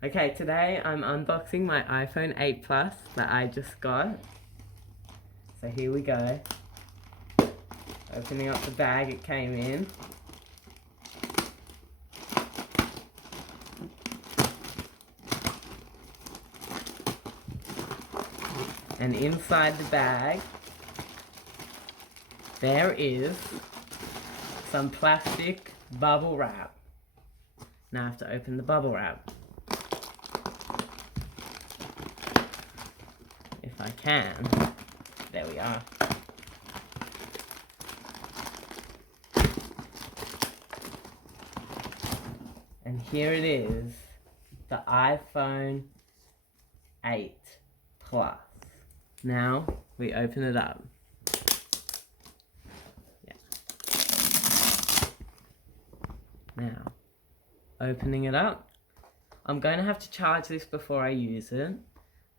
Okay, today I'm unboxing my iPhone 8 Plus that I just got. So here we go. Opening up the bag it came in. And inside the bag, there is some plastic bubble wrap. Now I have to open the bubble wrap. If I can. There we are. And here it is, the iPhone 8 Plus. Now we open it up. Yeah. Now, opening it up. I'm going to have to charge this before I use it.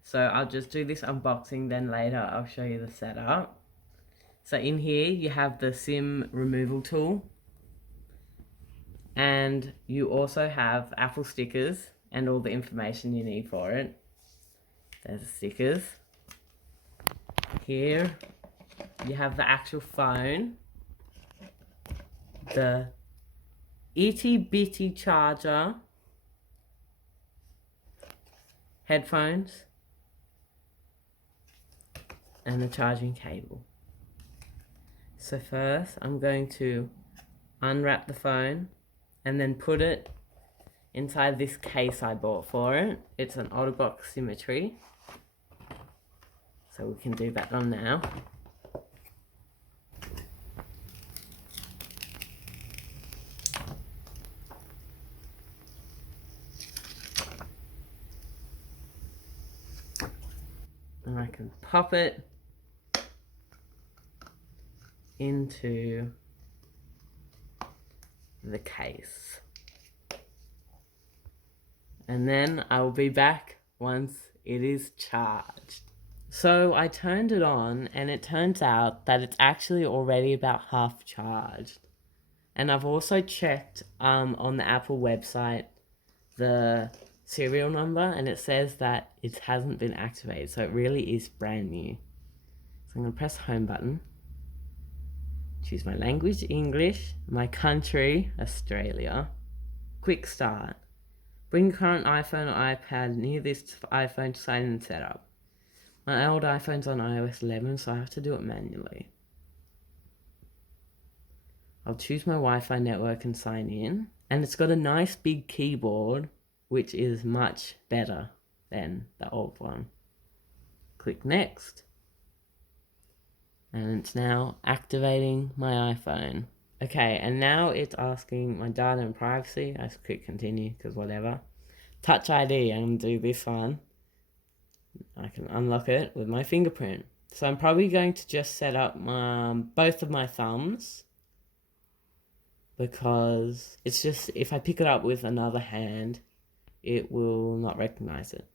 So I'll just do this unboxing, then later I'll show you the setup. So in here you have the SIM removal tool. And you also have Apple stickers and all the information you need for it. There's the stickers. Here you have the actual phone, the itty bitty charger, headphones, and the charging cable. So first I'm going to unwrap the phone and then put it inside this case I bought for it. It's an OtterBox Symmetry. So we can do that on now. And I can pop it into the case. And then I will be back once it is charged. So I turned it on and it turns out that it's actually already about half charged. And I've also checked on the Apple website the serial number and it says that it hasn't been activated, so it really is brand new. So I'm going to press the home button, choose my language, English, my country, Australia, quick start. Bring your current iPhone or iPad near this iPhone to sign in and set up. My old iPhone's on iOS 11, so I have to do it manually. I'll choose my Wi-Fi network and sign in. And it's got a nice big keyboard, which is much better than the old one. Click next. And it's now activating my iPhone. Okay, and now it's asking my data and privacy. I just click continue, because whatever. Touch ID, I'm going to do this one. I can unlock it with my fingerprint. So I'm probably going to just set up both of my thumbs, because it's just, if I pick it up with another hand, it will not recognize it.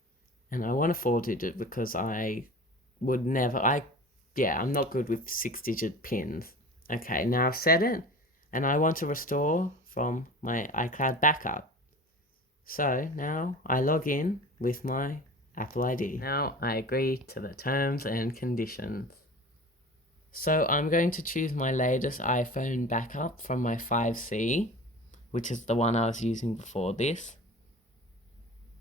And I want a 4-digit because I would never, I'm not good with 6-digit pins. Okay, now I've set it, and I want to restore from my iCloud backup. So now I log in with my Apple ID. Now I agree to the terms and conditions. So I'm going to choose my latest iPhone backup from my 5C, which is the one I was using before this,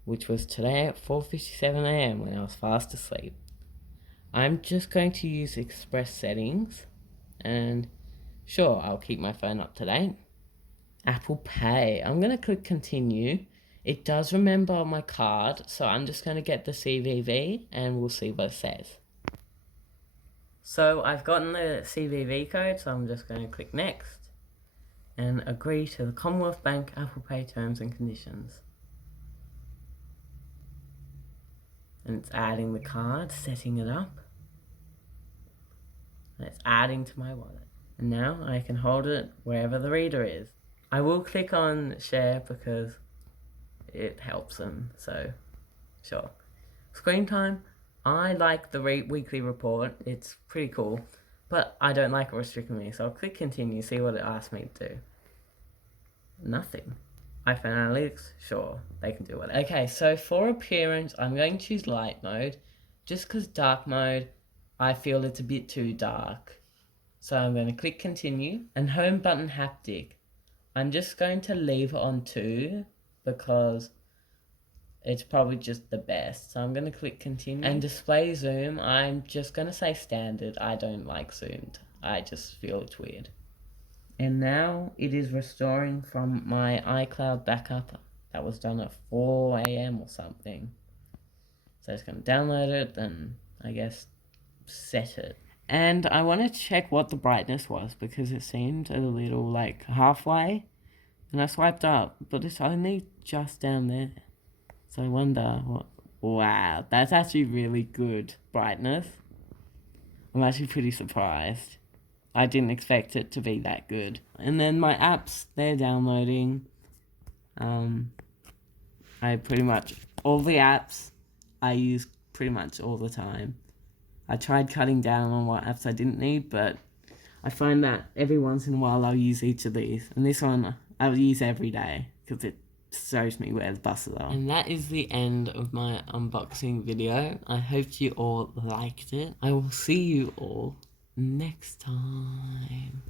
which was today at 4:57 AM when I was fast asleep. I'm just going to use Express settings, and sure, I'll keep my phone up to date. Apple Pay, I'm going to click continue. It does remember my card, so I'm just going to get the CVV and we'll see what it says. So I've gotten the CVV code, so I'm just going to click next and agree to the Commonwealth Bank Apple Pay terms and conditions. And it's adding the card, setting it up. And it's adding to my wallet. And now I can hold it wherever the reader is. I will click on share because it helps them, so sure. Screen time, I like the weekly report, it's pretty cool, but I don't like it restricting me, so I'll click continue, see what it asks me to do. Nothing. iPhone analytics, sure, they can do whatever. Okay, so for appearance, I'm going to choose light mode, just because dark mode, I feel it's a bit too dark. So I'm going to click continue, and home button haptic. I'm just going to leave it on 2, because it's probably just the best. So I'm going to click continue. And display zoom, I'm just going to say standard. I don't like zoomed. I just feel it's weird. And now it is restoring from my iCloud backup that was done at 4 a.m. or something. So it's going to download it and I guess set it. And I want to check what the brightness was because it seemed a little like halfway. And I swiped up, but it's only just down there. So I wonder what. Wow, that's actually really good brightness. I'm actually pretty surprised. I didn't expect it to be that good. And then my apps, they're downloading. I pretty much, all the apps I use pretty much all the time. I tried cutting down on what apps I didn't need, but I find that every once in a while I'll use each of these. And this one I'll use every day because it shows me where the buses are. And that is the end of my unboxing video. I hope you all liked it. I will see you all next time.